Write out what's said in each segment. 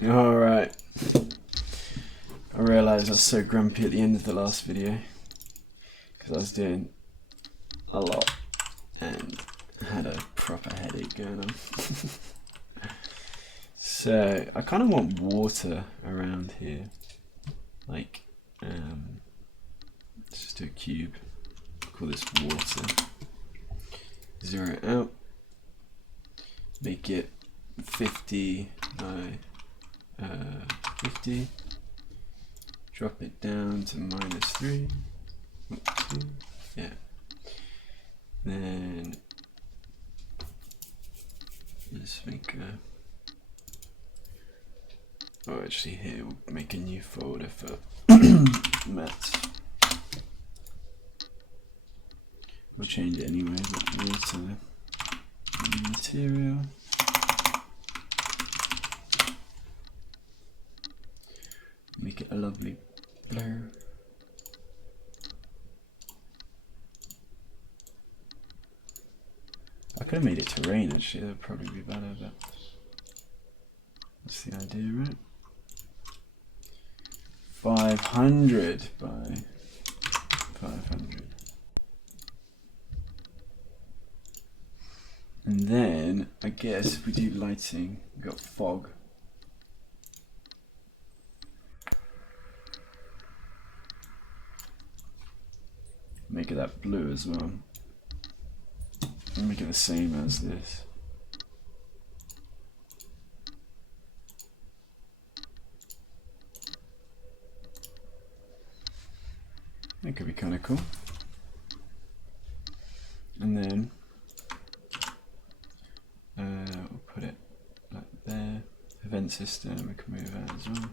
Alright. I realised I was so grumpy at the end of the last video because I was doing a lot and had a proper headache going on. So I kind of want water around here, like let's just do a cube, call this water, zero it out, make it 50 by 50, drop it down to -3, 2, yeah, then let's make a, oh actually here we'll make a new folder for maths. We'll change it anyway, but water material. Make it a lovely blue. I could have made it terrain actually, that would probably be better, but that's the idea, right? 500 by 500. And then, I guess if we do lighting, we've got fog. Make it that blue as well. And make it the same as this. That could be kind of cool. And then we'll put it like there. Event system, we can move that as well.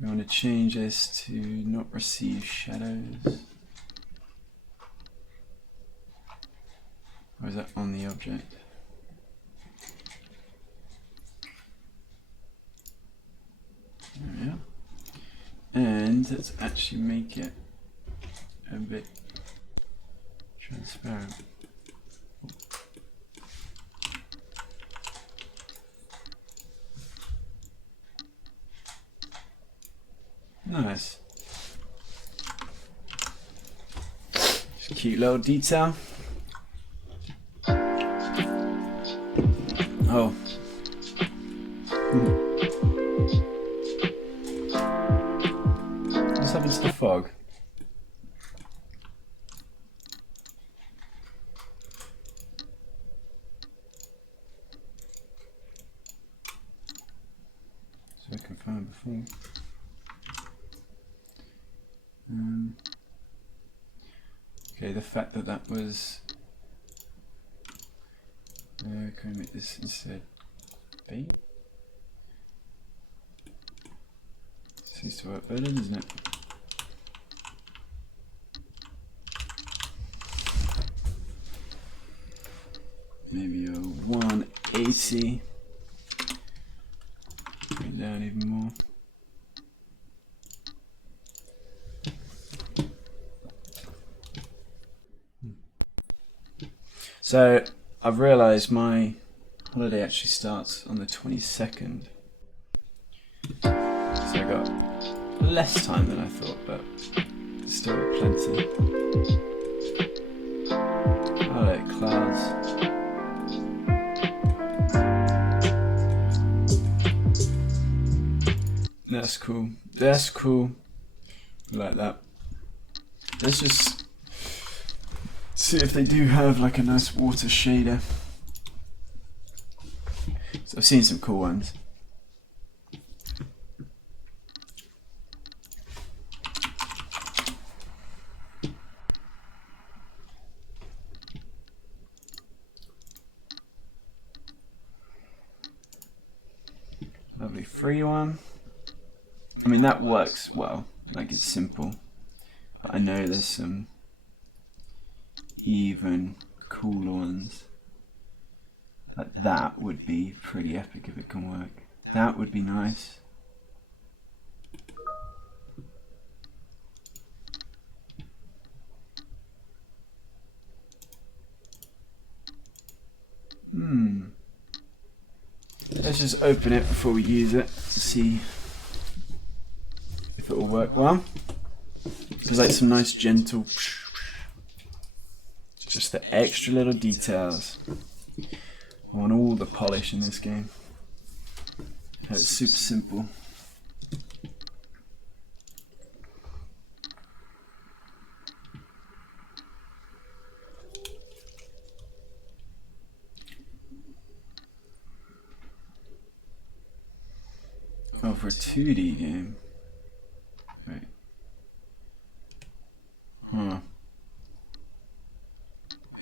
We want to change this to not receive shadows. Or is that on the object? There we are. And let's actually make it a bit transparent. Nice. Just a cute little detail. Oh. What's happened to the fog? So I can find before. Okay, the fact that that was. Can we make this instead B? Seems to work better, doesn't it? Maybe a 180. Bring it down even more. So I've realised my holiday actually starts on the 22nd. So I got less time than I thought, but still plenty. I like clouds. That's cool. That's cool. I like that. Let's just see if they do have like a nice water shader. So I've seen some cool ones. Lovely free one. I mean that works well, like it's simple. But I know there's some even cooler ones. Like that would be pretty epic if it can work. That would be nice. Let's just open it before we use it to see if it will work well. There's like some nice gentle, just the extra little details. I want all the polish in this game. It's super simple. Oh, for a 2D game. Right. Huh.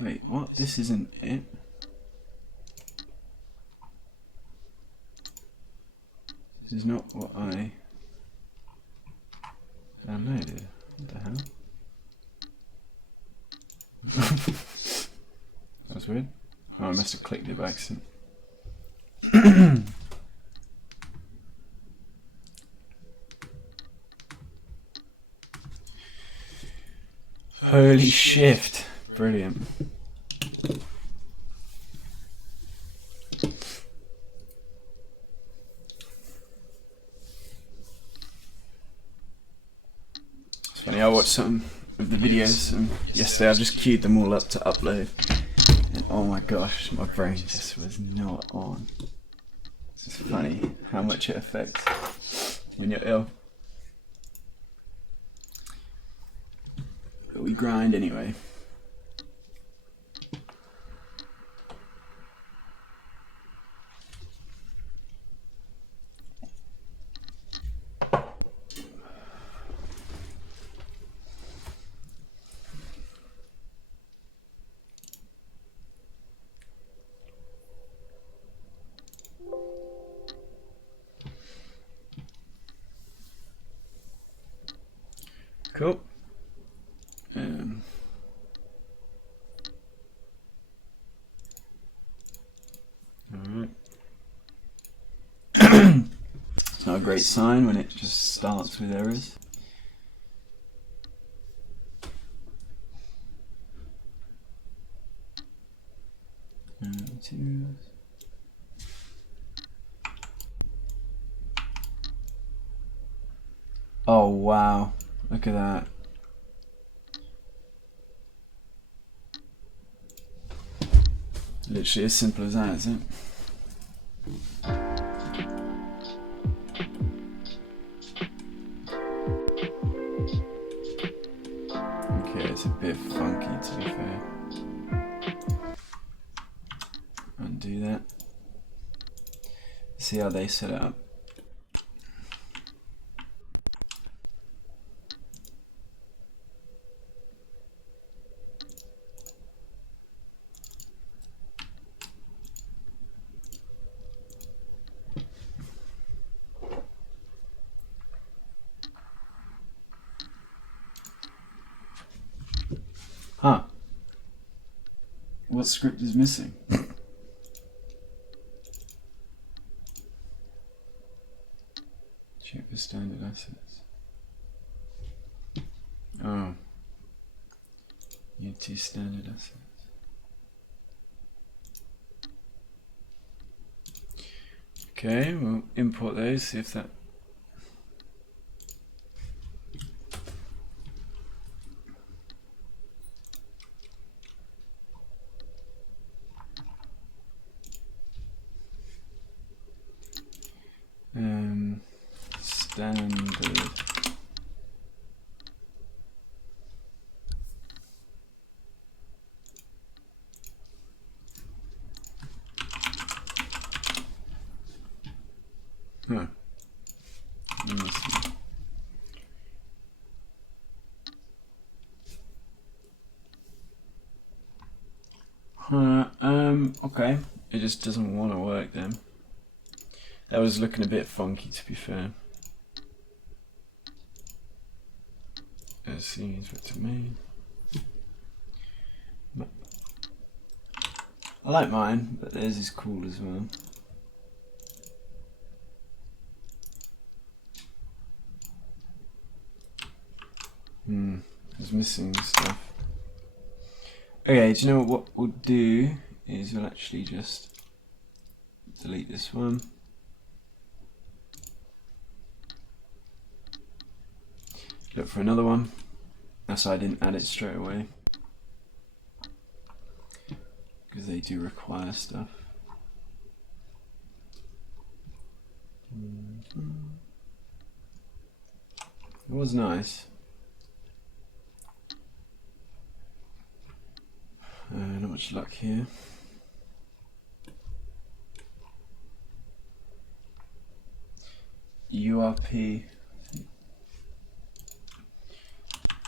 Wait, what? This isn't it? This is not what I downloaded. What the hell? That was weird. Oh, I must have clicked it by accident. Holy shift. Brilliant. It's funny, I watched some of the videos yesterday. I just queued them all up to upload. And oh my gosh, my brain just was not on. It's funny how much it affects when you're ill. But we grind anyway. Cool. Alright. It's not a great sign when it just starts with errors. Oh wow, look at that. Literally as simple as that, isn't it? Okay, it's a bit funky to be fair. Undo that. See how they set it up. Huh. What script is missing? Check the standard assets. Oh. Need 2 standard assets. Okay, we'll import those, see if that... standard. Huh. Let me see. Okay. It just doesn't want to work then. That was looking a bit funky to be fair. Let's see, what to me. I like mine, but theirs is cool as well. was missing stuff. Okay, do you know what we'll do is we'll actually just delete this one. Look for another one. That's why I didn't add it straight away, because they do require stuff. It was nice. Not much luck here. URP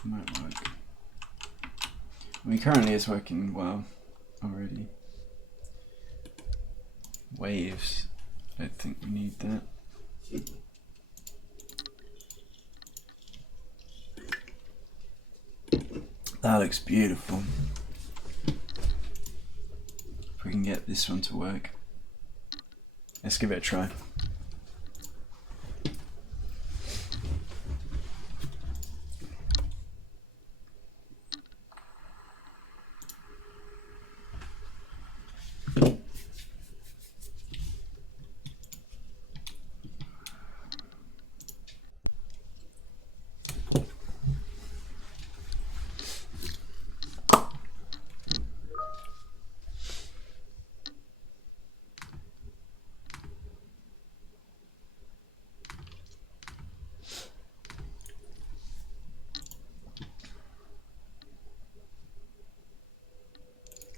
might work. I mean, currently it's working well already. Waves, I don't think we need that. That looks beautiful. If we can get this one to work. Let's give it a try.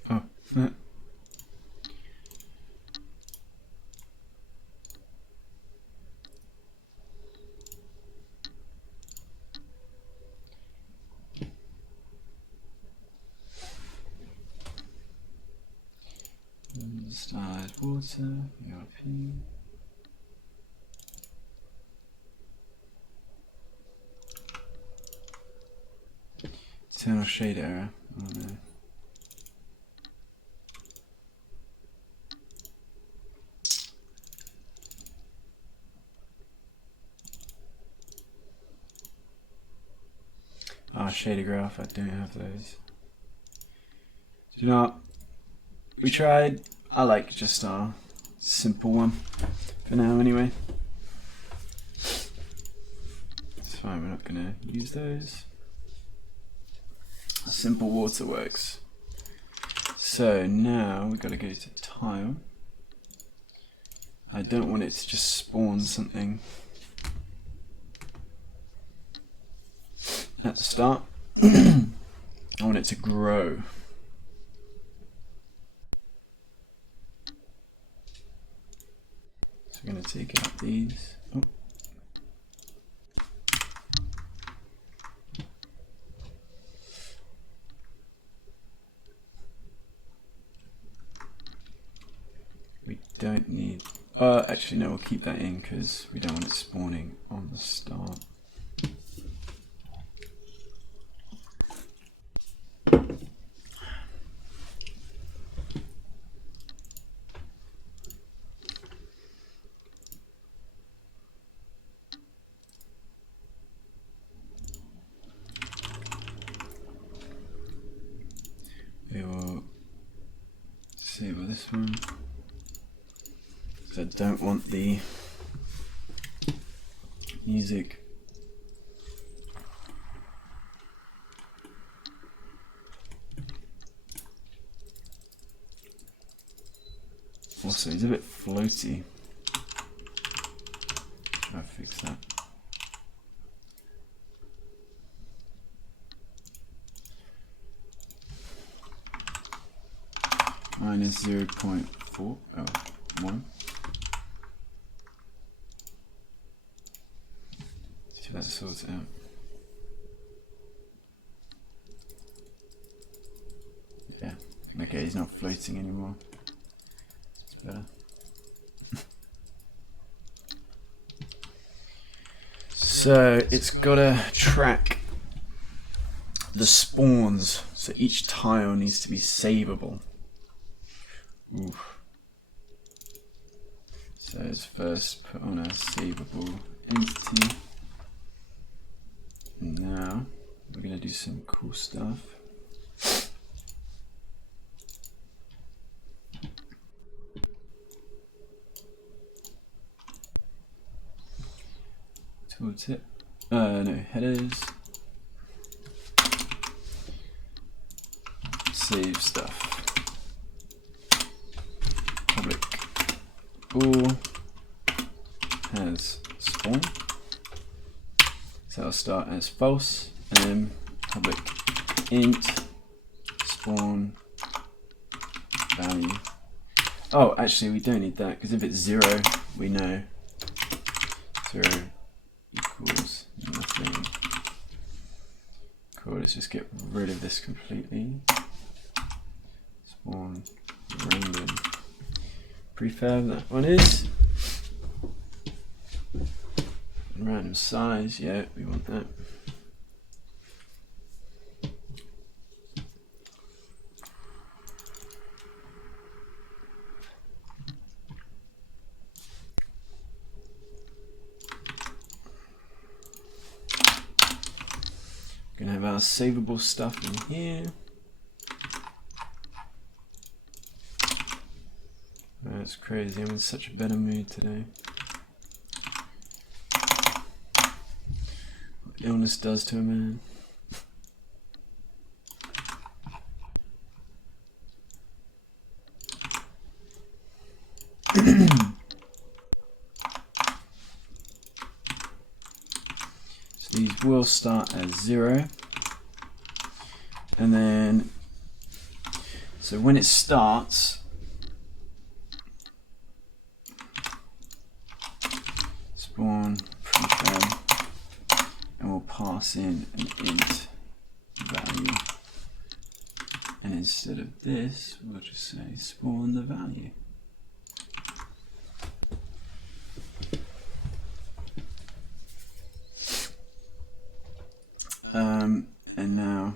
Oh, Starred water, ERP. Eternal shade error. Oh no. Ah, shader graph, I don't have those. Do not. We tried. I like just our simple one for now anyway. It's fine, we're not gonna use those. Simple water works. So now we've got to go to tile. I don't want it to just spawn something at the start. I want it to grow. So we're going to take out these. Oh. We don't need... actually no, we'll keep that in because we don't want it spawning on the start. We will disable this one because I don't want the music. Also, he's a bit floaty. I'll fix that. Minus 0.4, oh, 1. See if that sorts it out. Yeah, okay, he's not floating anymore. It's better. So it's got to track the spawns, so each tile needs to be savable. Oof. So let's first put on a savable entity. Now we're going to do some cool stuff. Tooltip. No, headers. Save stuff. Public bool has spawn. So I'll start as false, and then public int spawn value. Oh, actually we don't need that, because if it's 0, we know 0 equals nothing. Cool, let's just get rid of this completely. Spawn random prefab, that one is. Random size, yeah, we want that. Gonna have our savable stuff in here. That's crazy, I'm in such a better mood today. What illness does to a man. So these will start as 0. And then, so when it starts, spawn prefab, and we'll pass in an int value. And instead of this, we'll just say spawn the value. And now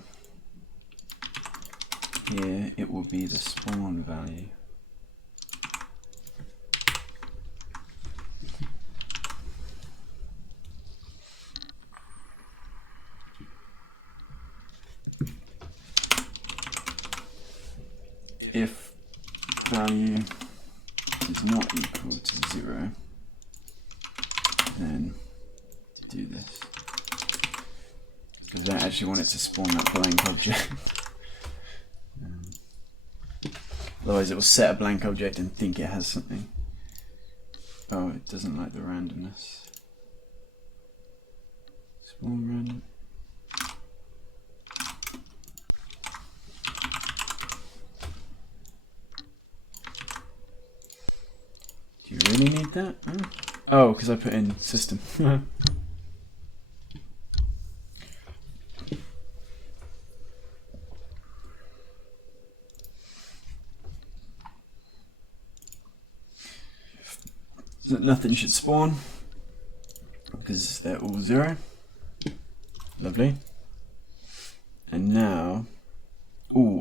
here it will be the spawn value. If value is not equal to 0, then do this. Because I don't actually want it to spawn that blank object. Otherwise it will set a blank object and think it has something. Oh, it doesn't like the randomness. Spawn random. Do you really need that? Oh, because I put in system. So nothing should spawn because they're all 0. Lovely. And now,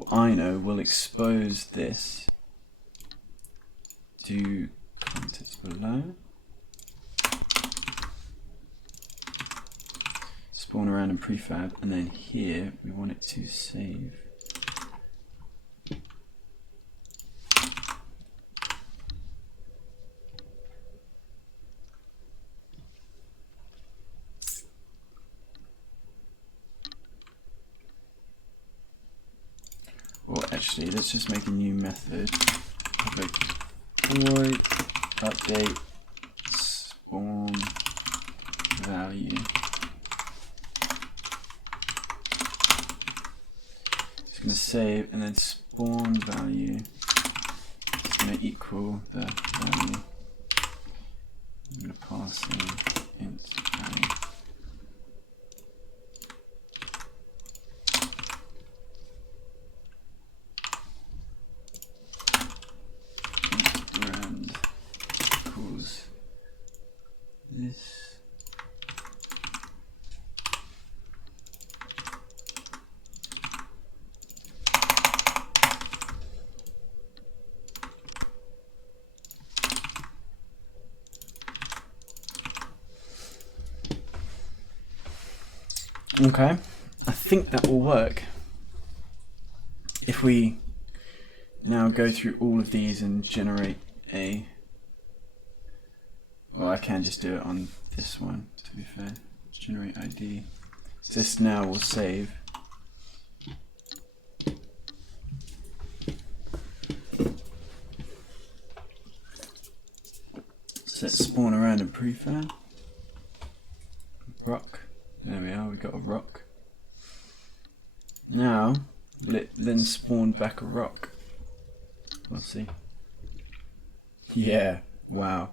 I know, we'll expose this to context below. Spawn a random prefab, and then here we want it to save. Or actually, let's just make a new method. Public void update spawn value. It's going to save, and then spawn value is going to equal the value. I'm going to pass in int value. This. Okay, I think that will work. If we now go through all of these and generate a... Well, I can just do it on this one, to be fair. Generate ID. This now will save. So let's spawn a random prefab. Rock. There we are, we got a rock. Now, will it then spawn back a rock? We'll see. Yeah, wow.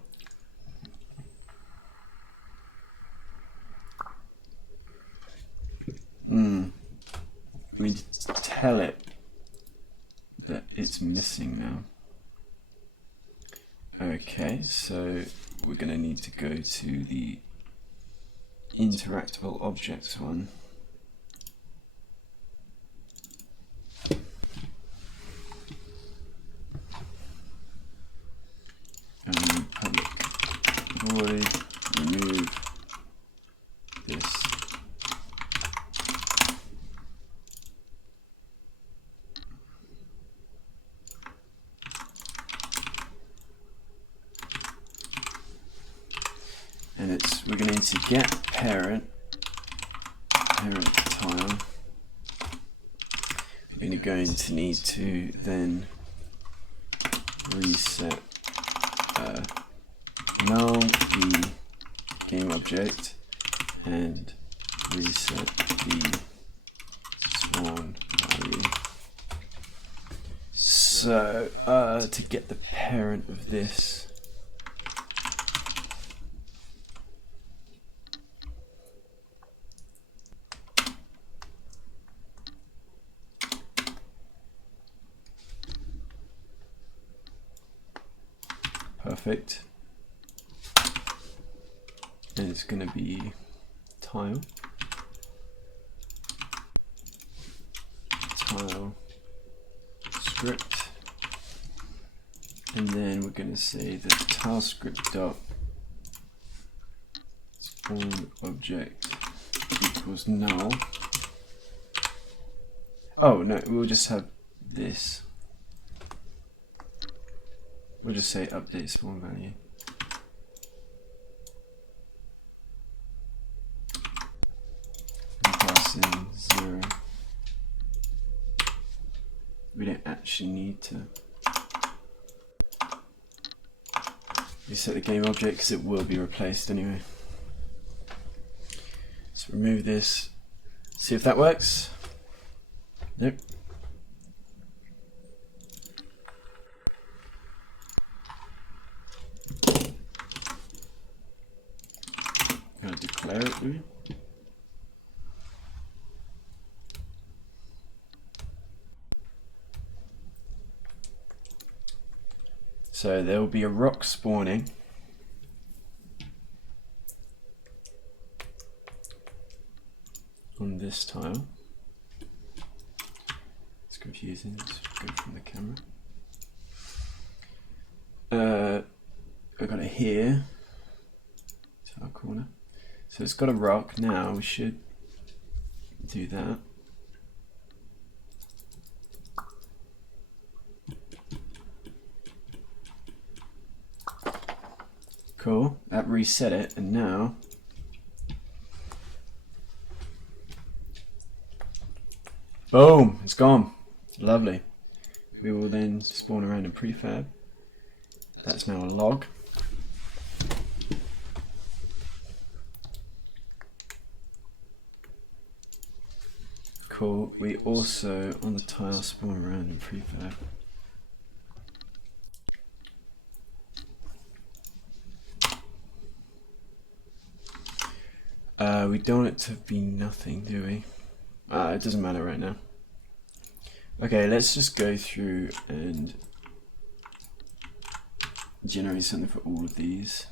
We tell it that it's missing now. Okay, so we're going to need to go to the interactable objects one. Public void remove this. And we're going to need to get parent tile. We're going to need to then reset null the game object and reset the spawn value. So to get the parent of this, perfect. And it's going to be tile script, and then we're going to say that tile script dot spawn object equals null. Oh no, we'll just have this. We'll just say update spawn value. And pass in 0. We don't actually need to reset the game object because it will be replaced anyway. So remove this, see if that works. Nope. Gotta declare it, do we? So there will be a rock spawning. On this tile. It's confusing, let's go from the camera. I've got it here. Tile corner. So it's got a rock. Now we should do that. Cool, that reset it, and now boom, it's gone. Lovely. We will then spawn around in prefab. That's now a log. Cool. We also on the tile spawn around in prefab. We don't want it to be nothing, do we? It doesn't matter right now. Okay, let's just go through and generate something for all of these.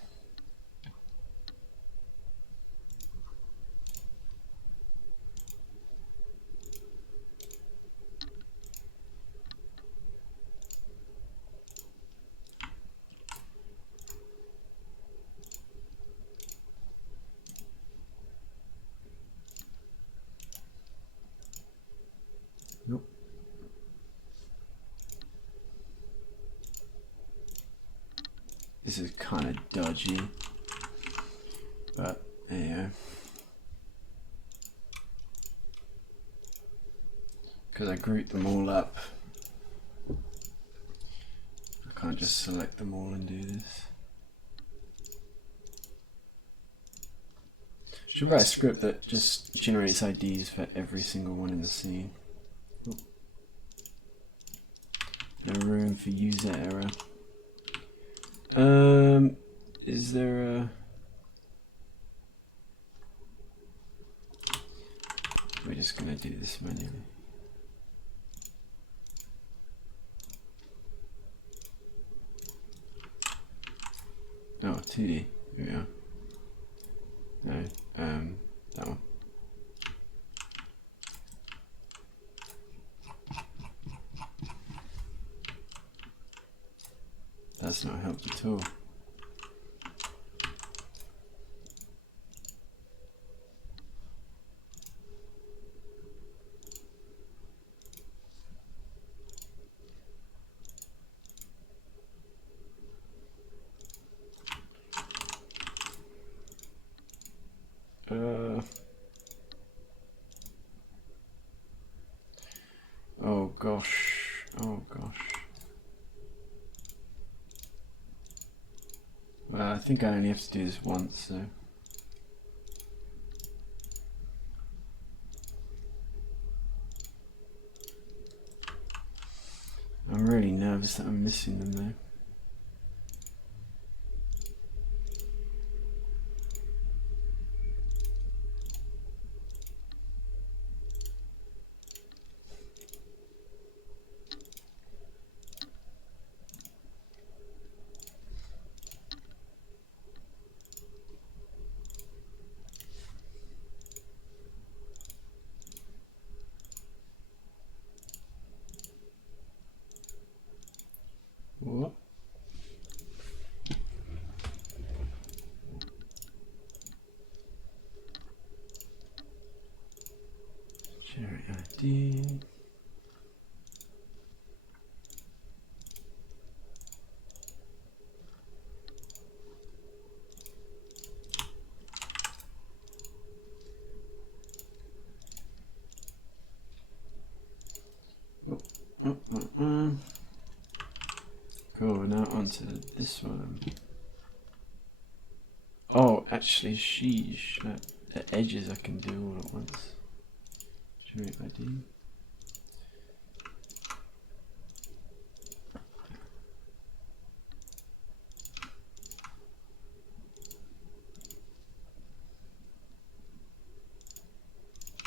this is kind of dodgy, but there you go. Because I grouped them all up, I can't just select them all and do this. Should write a script that just generates IDs for every single one in the scene. Ooh. No room for user error. Is there a... We're just gonna do this manually. Oh, 2D. Here we are. No, that one. That's not helped at all. Oh gosh, oh gosh. Well, I think I only have to do this once, so. I'm really nervous that I'm missing them though. What? Generate ID. Cool, now onto this one. Oh, actually, sheesh. The edges I can do all at once. Generate ID.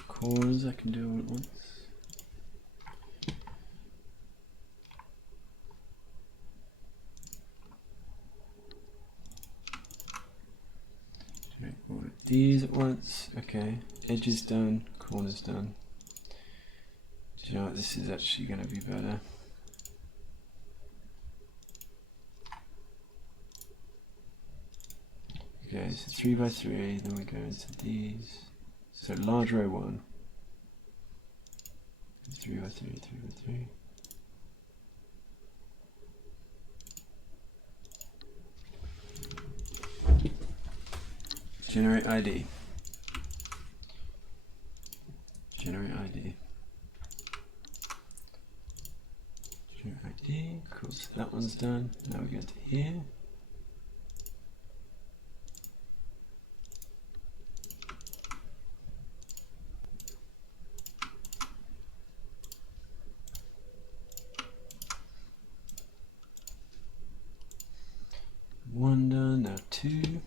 Corners I can do all at once. All of these at once. Okay, edges done, corners done. Do you know what? This is actually going to be better. Okay, so 3 by 3. Then we go into these. So large row 1. 3 by 3, 3 by 3. Generate ID. Generate ID. Generate ID. Cool. So that one's done. Now we go to here. One done. Now 2.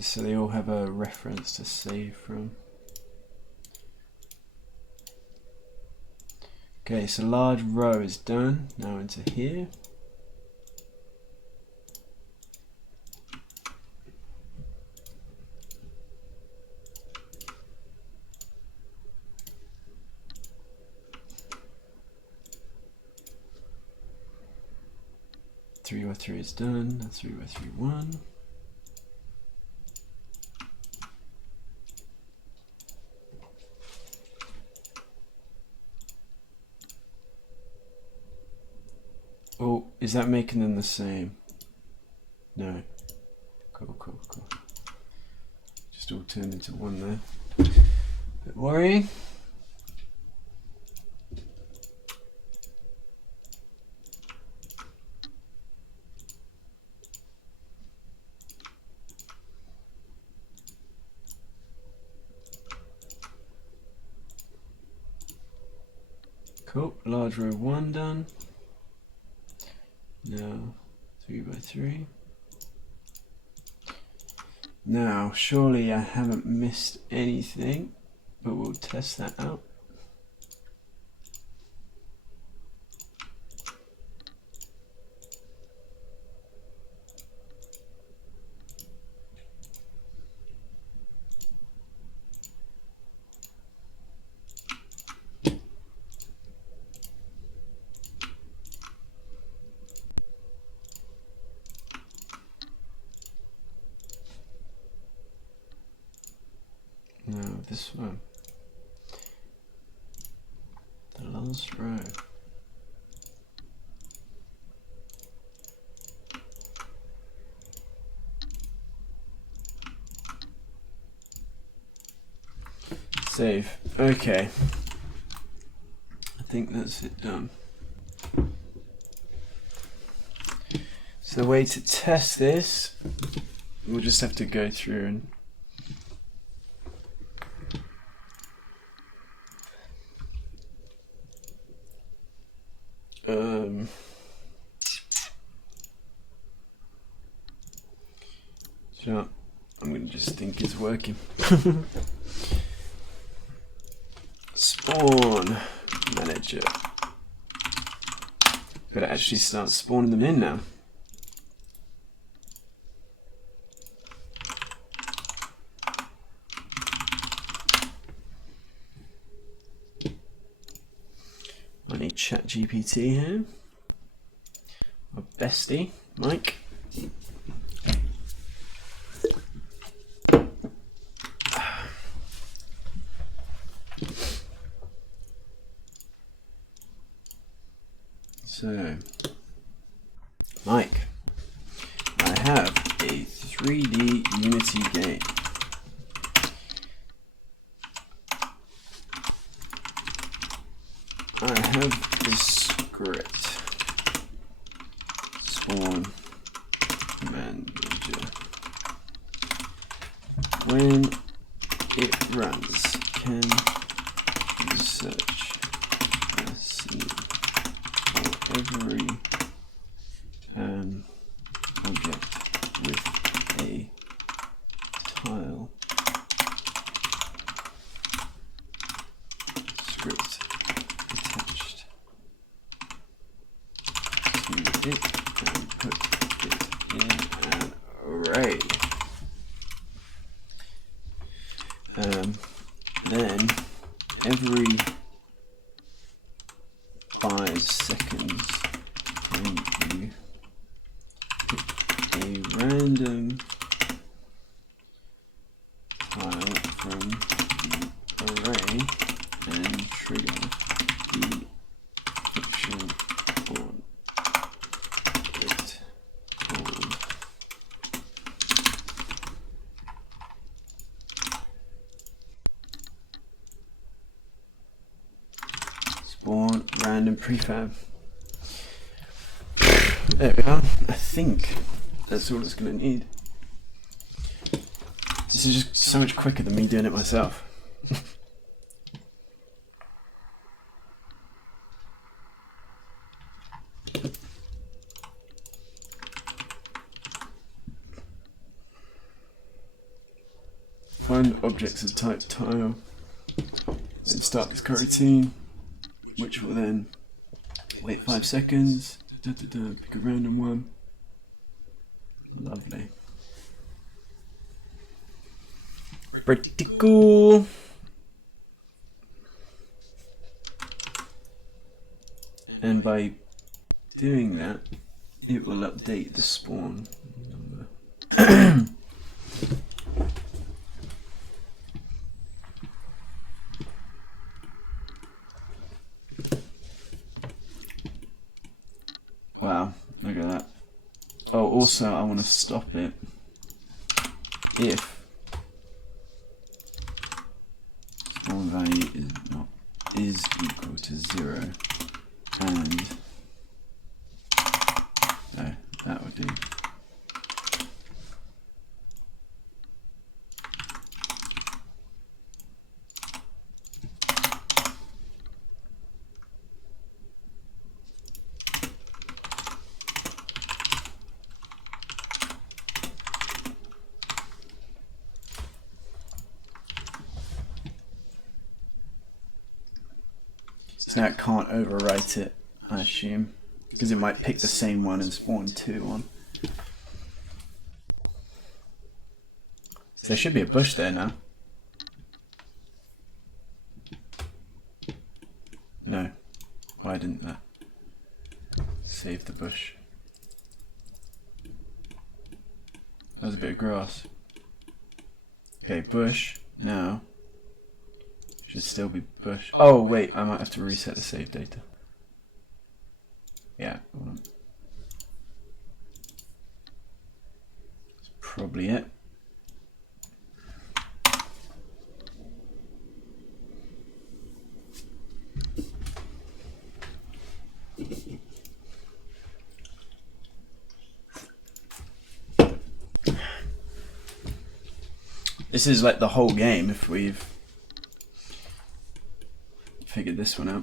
So they all have a reference to save from. Okay, so large row is done. Now into here. Three by 3 is done. Now 3 by 3, 1. is that making them the same? No. Cool. Just all turned into one there. Bit worrying. Cool, large row 1 done. Now 3 by 3. Now, surely I haven't missed anything, but we'll test that out. Now this one, the last row. Save. Okay. I think that's it done. So the way to test this, we'll just have to go through and so I'm gonna just think it's working. Spawn manager. Gotta actually start spawning them in now. I need ChatGPT here. My bestie, Mike. So, Mike, I have a 3D Unity game. I have this script. Spawn manager. When it runs, can you search a scene for every object with a tile script attached to it and put it in an array. Then every 5 seconds can you pick a random tile from the array and trigger the action on it called spawn random prefab. There we are. I think that's all it's going to need. This is just so much quicker than me doing it myself. Find objects as type tile, then start this coroutine, which will then wait 5 seconds, pick a random one. Lovely. Pretty cool. And by doing that, it will update the spawn number. Wow, also I want to stop it if spawn value is equal to 0, and no, that would do. So now it can't overwrite it, I assume, because it might pick the same one and spawn 2 on. So there should be a bush there now. No, why didn't that save the bush? That was a bit of grass. Okay, bush now. Should still be bush. Oh wait, I might have to reset the save data. Yeah, hold on. That's probably it. This is like the whole game if we've figured this one out.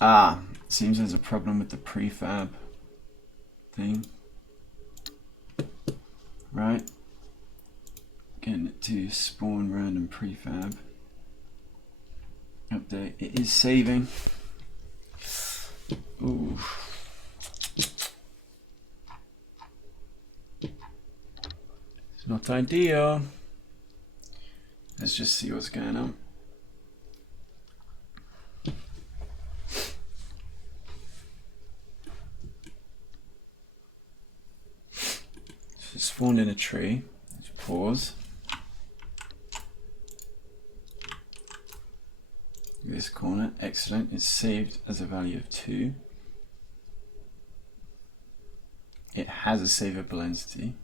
Ah, seems there's a problem with the prefab thing. Right. Getting it to spawn random prefab. Update. It is saving. Ooh. It's not ideal. Let's just see what's going on. So it spawned in a tree. Let's pause. This corner, excellent. It's saved as a value of 2. It has a savable entity.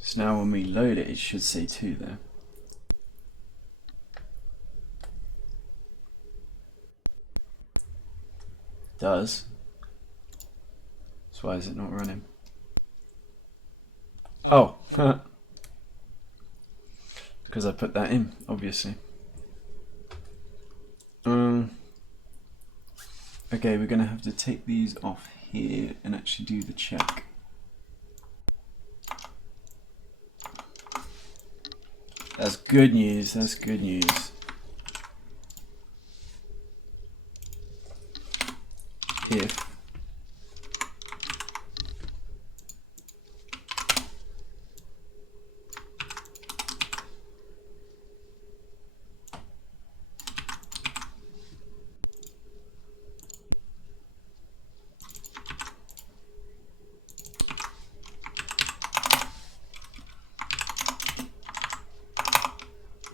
So now when we load it, it should say 2 there. It does. So why is it not running? Oh, because I put that in, obviously. Okay, we're going to have to take these off here and actually do the check. That's good news, that's good news. If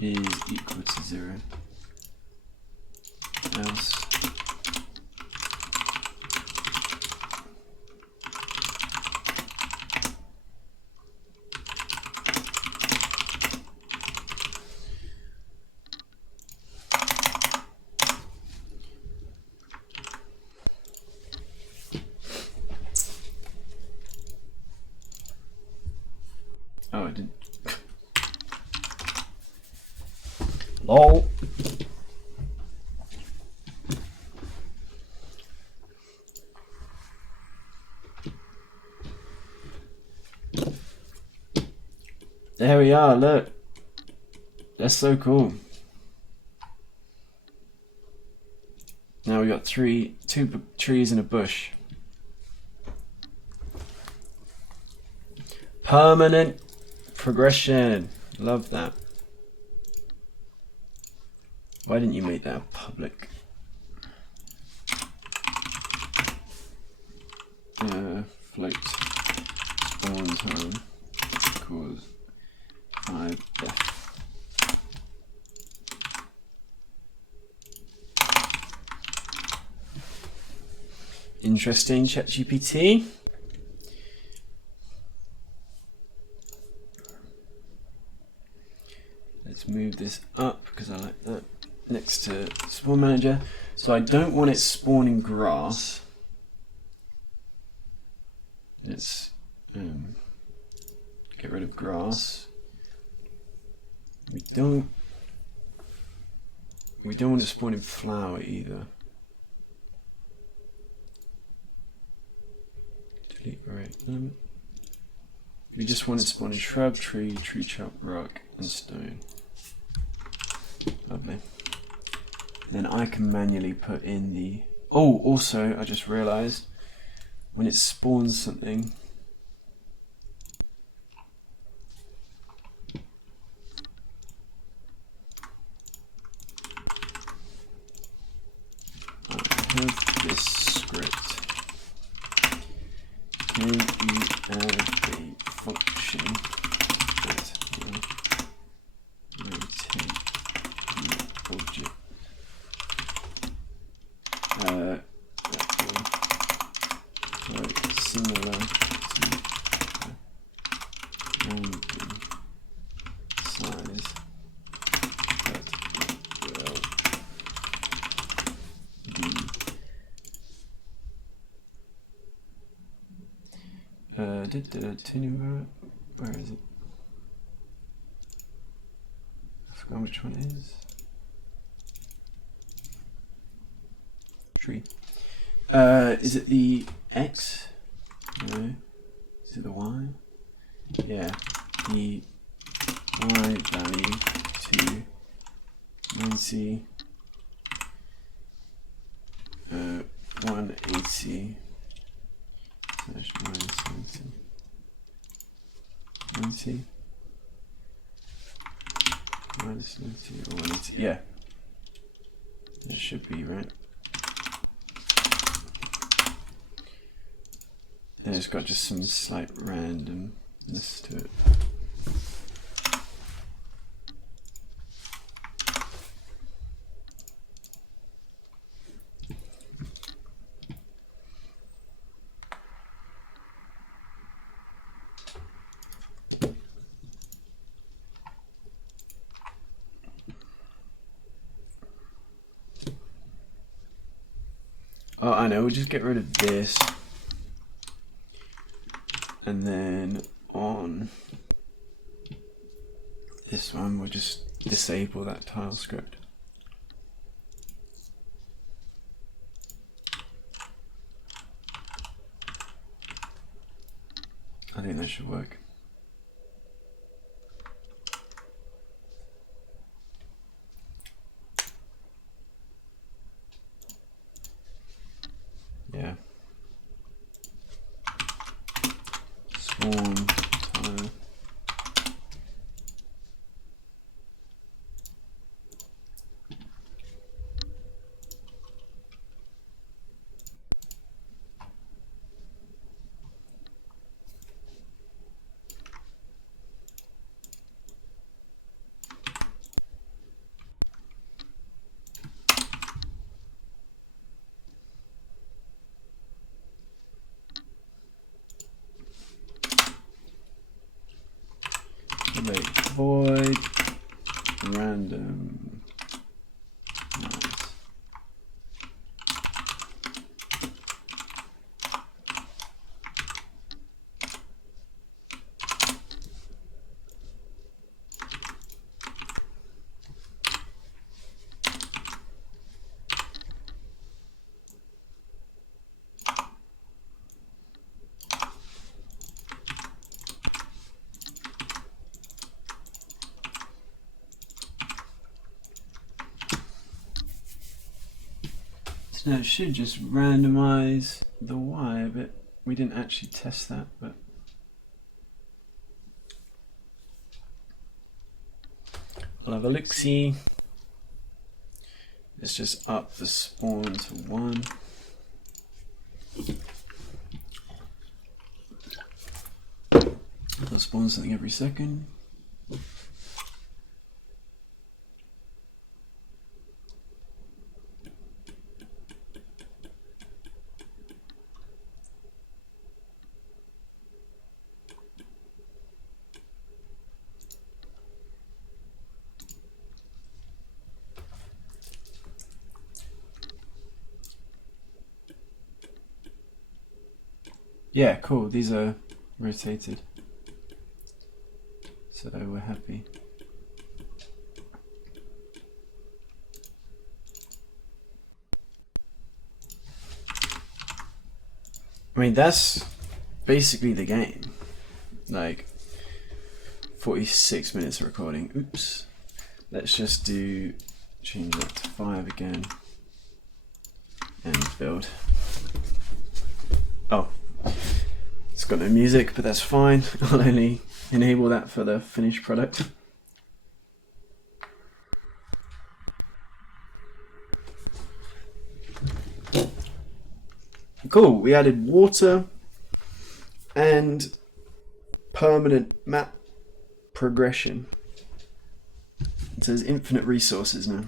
is equal to 0, else oh, I didn't. Lol. There we are, look. That's so cool. Now we got two trees and a bush. Permanent progression. Love that. Why didn't you make that public? float spawn time equals 5def. Interesting, ChatGPT. Let's move this up because I like that next to spawn manager. So I don't want it spawning grass. Let's get rid of grass. We don't want it spawning flower either. Delete array element. We just want it spawning shrub, tree chop, rock, and stone. Lovely. Then I can manually put in the... Oh, also, I just realized when it spawns something, I have this script. Can you add a function that will rotate the object? Similar to random size that will be where is it? I forgot which one it is. Tree. Is it the X? No. Is it the Y? Yeah. The Y value to 90 180 slash minus 90 90 minus 90 or 180. Yeah. That should be right. And it's got just some slight randomness to it. Oh, I know, we'll just get rid of this. And then on this one, we'll just disable that tile script. I think that should work. Yeah. Spawn tile. Make void random nice. Now it should just randomize the Y a bit. We didn't actually test that, but I'll have a look-see. Let's just up the spawn to 1. spawn something every second. Yeah, cool. These are rotated. So we're happy. I mean, that's basically the game. Like, 46 minutes of recording. Oops. Let's just change that to 5 again. And build. Oh. It's got no music, but that's fine. I'll only enable that for the finished product. Cool, we added water and permanent map progression. It says infinite resources now.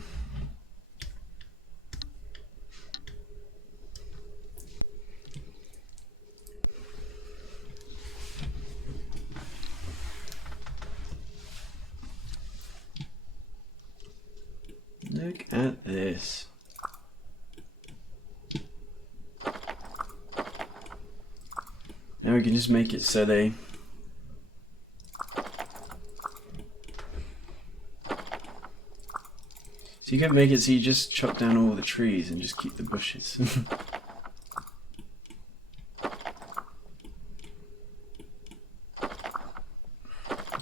Look at this. Now we can just make it so they you can make it so you just chop down all the trees and just keep the bushes.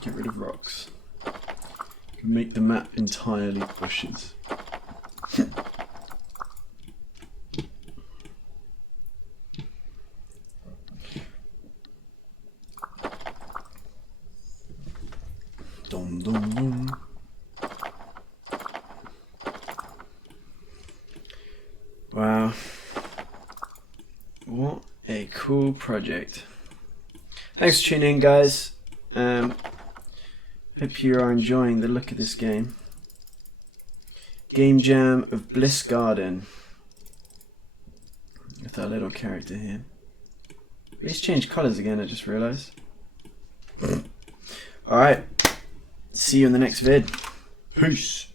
Get rid of rocks. You can make the map entirely bushes. Dum dum dum. Wow. What a cool project. Thanks for tuning in, guys. Hope you are enjoying the look of this game. GameJam of BlissGarden. With our little character here. He's changed colours again, I just realised. Alright. See you in the next vid. Peace.